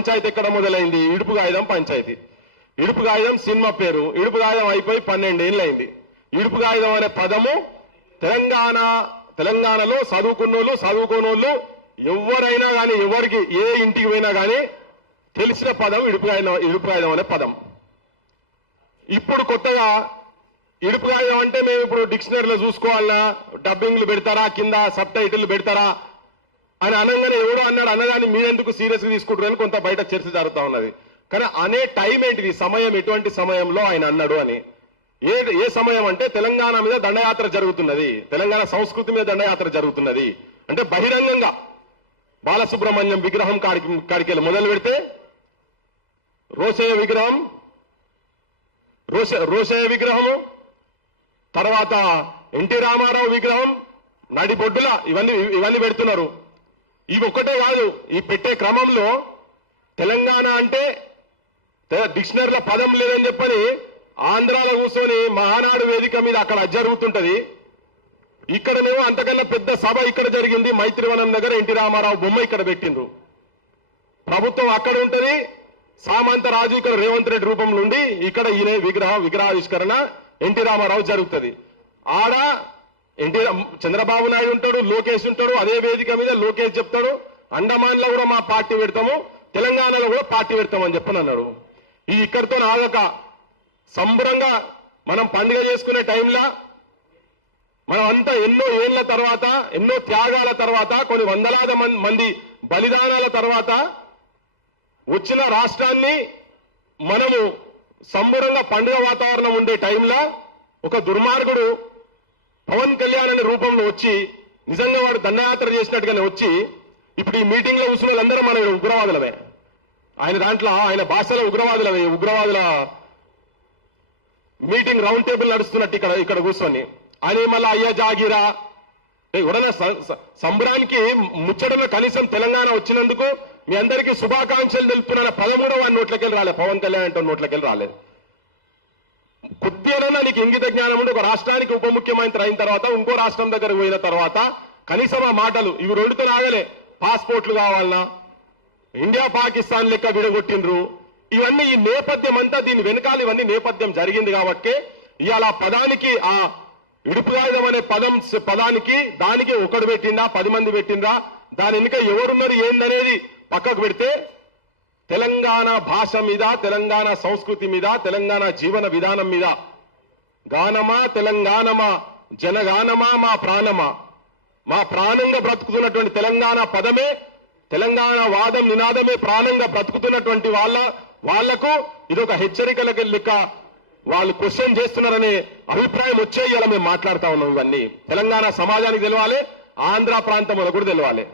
పంచాయతీ ఎక్కడ మొదలైంది? ఇడుపు కాగితం పంచాయతీ. ఇడుపు కాగితం సినిమా పేరు. ఇడుపు కాగితం అయిపోయి 12 ఏళ్ళు అయింది. ఇడుపు కాగితం అనే పదము తెలంగాణలో చదువుకున్నోళ్ళు చదువుకోనోళ్ళు ఎవరైనా కానీ, ఎవరికి ఏ ఇంటికి పోయినా కానీ తెలిసిన పదం ఇడుపు కాగితం అనే పదం. ఇప్పుడు కొత్తగా ఇడుపు కాగితం అంటే మేము ఇప్పుడు డిక్షనరీలో చూసుకోవాలన్నా, డబ్బింగ్లు పెడతారా, కింద సబ్ టైటిల్ పెడతారా అని అనగానే ఎవడో అన్నాడు. అన్నదాన్ని మీరెందుకు సీరియస్ గా తీసుకుంటారు అని కొంత బయట చర్చ జరుగుతూ ఉన్నది. కానీ అనే టైం ఏంటిది, సమయం ఎటువంటి సమయంలో ఆయన అన్నాడు అని. ఏ సమయం అంటే తెలంగాణ మీద దండయాత్ర జరుగుతున్నది, తెలంగాణ సంస్కృతి మీద దండయాత్ర జరుగుతున్నది అంటే బహిరంగంగా బాలసుబ్రహ్మణ్యం విగ్రహం కాడికెళ్ళి మొదలు పెడితే రోషయ్య విగ్రహము, తర్వాత ఎన్టీ రామారావు విగ్రహం, నడిబొడ్డుల ఇవన్నీ పెడుతున్నారు. ఇవి ఒక్కటే కాదు, ఈ పెట్టే క్రమంలో తెలంగాణ అంటే డిక్షనరీలో పదం లేదని చెప్పని ఆంధ్రాలో కూర్చొని మహానాడు వేదిక మీద అక్కడ జరుగుతుంటది. ఇక్కడనేమో అంతకన్నా పెద్ద సభ ఇక్కడ జరిగింది, మైత్రివనం దగ్గర ఎన్టీ రామారావు బొమ్మ ఇక్కడ పెట్టిండ్రు. ప్రభుత్వం అక్కడ ఉంటది, సామంతరాజు ఇక్కడ రేవంత్ రెడ్డి రూపంలో ఉండి ఇక్కడ ఈయన విగ్రహావిష్కరణ ఎన్టీ రామారావు జరుగుతుంది. ఆడ చంద్రబాబు నాయుడు ఉంటాడు, లోకేష్ ఉంటాడు. అదే వేదిక మీద లోకేష్ చెప్తాడు, అండమాన్ లో కూడా మా పార్టీ పెడతాము, తెలంగాణలో కూడా పార్టీ పెడతామని చెప్పని అన్నాడు. ఇది ఇక్కడితో ఆగక సంబరంగా మనం పండుగ చేసుకునే టైంలో మనం అంతా ఎన్నో ఏళ్ల తర్వాత, ఎన్నో త్యాగాల తర్వాత, కొన్ని వందలాది మంది బలిదానాల తర్వాత వచ్చిన రాష్ట్రాన్ని మనము సంబరంగా పండుగ వాతావరణం ఉండే టైంలో ఒక దుర్మార్గుడు పవన్ కళ్యాణ్ అనే రూపంలో వచ్చి, నిజంగా వాడు దండయాత్ర చేసినట్టుగానే వచ్చి, ఇప్పుడు ఈ మీటింగ్ లో కూర్చున్న వాళ్ళందరూ మనం ఉగ్రవాదులమే, ఆయన దాంట్లో ఆయన భాషలో ఉగ్రవాదులమే, ఉగ్రవాదుల మీటింగ్ రౌండ్ టేబుల్ నడుస్తున్నట్టు ఇక్కడ కూర్చొని అని మళ్ళీ అయ్యా జాగిరా ఎవడన్నా సంబరానికి ముచ్చటలో కనీసం తెలంగాణ వచ్చినందుకు మీ అందరికీ శుభాకాంక్షలు తెలుపుతున్న పదం కూడా వాడి నోట్లకెళ్ళి రాలేదు, పవన్ కళ్యాణ్ అంటే నోట్లకెళ్ళి రాలేదు. కొద్దిగా నీకు ఇంగిత జ్ఞానం ఉండి ఒక రాష్ట్రానికి ఉప ముఖ్యమంత్రి అయిన తర్వాత ఇంకో రాష్ట్రం దగ్గర పోయిన తర్వాత కనీసం ఆ మాటలు ఇవి రెండుతో రాగలే. పాస్పోర్ట్లు కావాలన్నా, ఇండియా పాకిస్తాన్ లెక్క విడగొట్టిండ్రు. ఇవన్నీ ఈ నేపథ్యం అంతా, దీని వెనకాల ఇవన్నీ నేపథ్యం జరిగింది కాబట్టి ఇవాళ పదానికి, ఆ ఇడుపు కాగితం అనే పదానికి దానికి ఒకడు పెట్టిందా 10 మంది పెట్టిందా, దాని వెనుక ఎవరున్నారు ఏందనేది పక్కకు పెడితే తెలంగాణ భాష మీద, తెలంగాణ సంస్కృతి మీద, తెలంగాణ జీవన విధానం మీద గానమా తెలంగాణమా జనగానమా మా ప్రాణమా, మా ప్రాణంగా బ్రతుకుతున్నటువంటి తెలంగాణ పదమే, తెలంగాణ వాదం నినాదమే ప్రాణంగా బ్రతుకుతున్నటువంటి వాళ్లకు ఇది ఒక హెచ్చరికల లెక్క వాళ్ళు క్వశ్చన్ చేస్తున్నారనే అభిప్రాయం వచ్చే ఇలా మేము మాట్లాడుతా ఉన్నాం. ఇవన్నీ తెలంగాణ సమాజానికి తెలవాలి, ఆంధ్ర ప్రాంతంలో కూడా తెలవాలి.